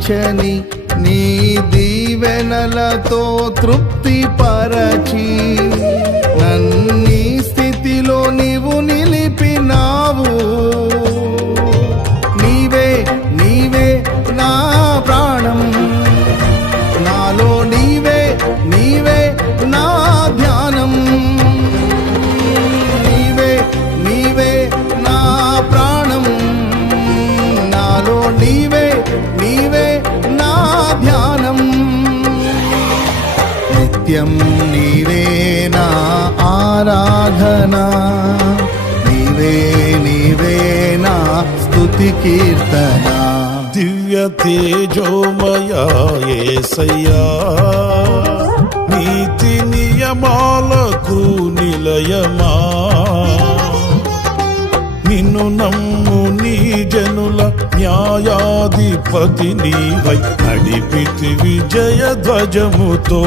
నశించని నీ దీవెనలతో తృప్తి పరచి నన్నీ స్థితిలో నీవు నిలిపినావు. నీవే నీవే నా ప్రాణం, నాలో నీవే నీవే నా ధ్యానం. నీవే నీవే నా ప్రాణం, నాలో నీవే నీవే నా ధ్యానం. నిత్యం నీవే నా ఆరాధన, నీవే నీవే నా స్తుతి కీర్తన. దివ్య తేజోమయా యేసయ్యా, నీతి నియమాలకు నిలయమా, నిన్ను నమ్ము నీ జనుల న్యాయాధిపతి నీవై నడిపితి విజయ ధ్వజముతో.